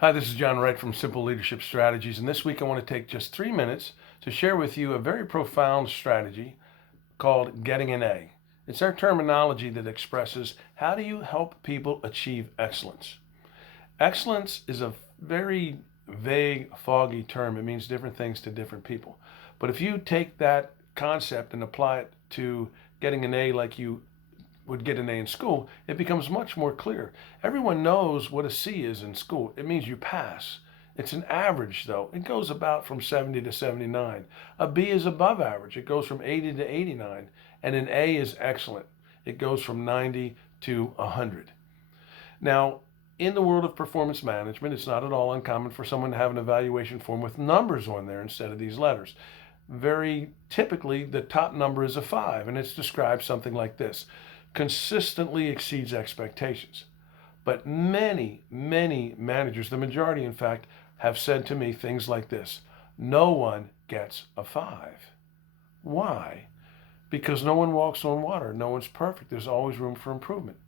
Hi, this is John Wright from Simple Leadership Strategies, and this week I want to take just 3 minutes to share with you a very profound strategy called getting an A. It's our terminology that expresses how do you help people achieve excellence. Excellence is a very vague, foggy term. It means different things to different people. But if you take that concept and apply it to getting an A like you would get an A in school, it becomes much more clear. Everyone knows what a C is in school. It means you pass. It's an average, though. It goes about from 70 to 79. A B is above average. It goes from 80 to 89. And an A is excellent. It goes from 90 to 100. Now, in the world of performance management, it's not at all uncommon for someone to have an evaluation form with numbers on there instead of these letters. Very typically, the top number is a 5, and it's described something like this: consistently exceeds expectations. But many managers, the majority in fact, have said to me things like this: no one gets a 5. Why? Because no one walks on water. No one's perfect. There's always room for improvement.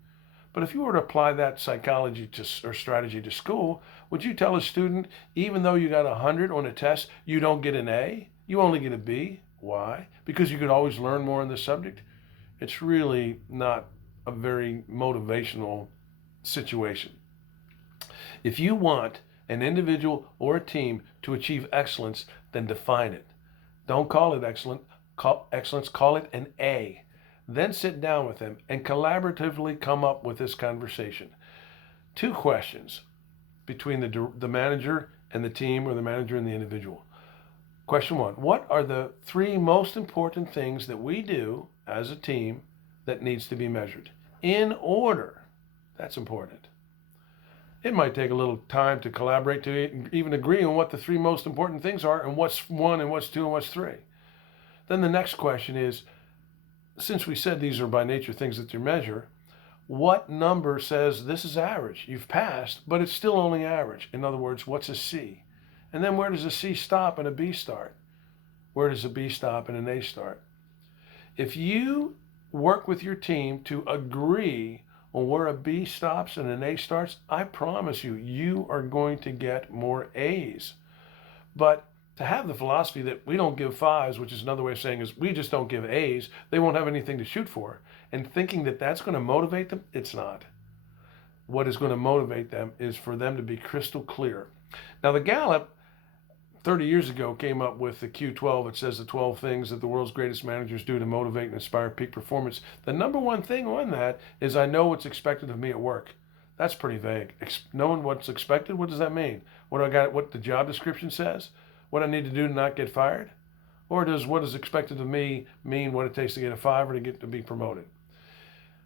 But if you were to apply that psychology or strategy to school, would you tell a student, even though you got 100 on a test, you don't get an A? You only get a B? Why? Because you could always learn more on the subject? It's really not a very motivational situation. If you want an individual or a team to achieve excellence, then define it. Don't call it excellence, call it an A. Then sit down with them and collaboratively come up with this conversation. 2 questions between the manager and the team, or the manager and the individual. Question 1: what are the 3 most important things that we do as a team that needs to be measured? In order. That's important. It might take a little time to collaborate to even agree on what the 3 most important things are, and what's 1 and what's 2 and what's 3. Then the next question is, since we said these are by nature things that you measure, what number says this is average? You've passed, but it's still only average. In other words, what's a C? And then where does a C stop and a B start? Where does a B stop and an A start? If you work with your team to agree on where a B stops and an A starts, I promise you, you are going to get more A's. But to have the philosophy that we don't give 5s, which is another way of saying is we just don't give A's, they won't have anything to shoot for, and thinking that that's going to motivate them, it's not. What is going to motivate them is for them to be crystal clear. Now, the Gallup 30 years ago came up with the Q12. It says the 12 things that the world's greatest managers do to motivate and inspire peak performance. The number one thing on that is I know what's expected of me at work. That's pretty vague. Knowing what's expected, what does that mean? What the job description says? What I need to do to not get fired? Or does what is expected of me mean what it takes to get a 5 or to be promoted?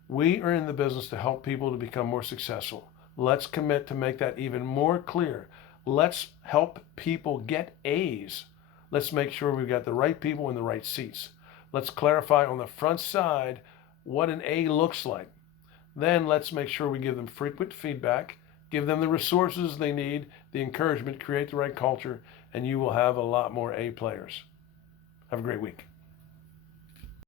We are in the business to help people to become more successful. Let's commit to make that even more clear. Let's help people get A's. Let's make sure we've got the right people in the right seats. Let's clarify on the front side what an A looks like. Then let's make sure we give them frequent feedback, give them the resources they need, the encouragement, create the right culture, and you will have a lot more A players. Have a great week.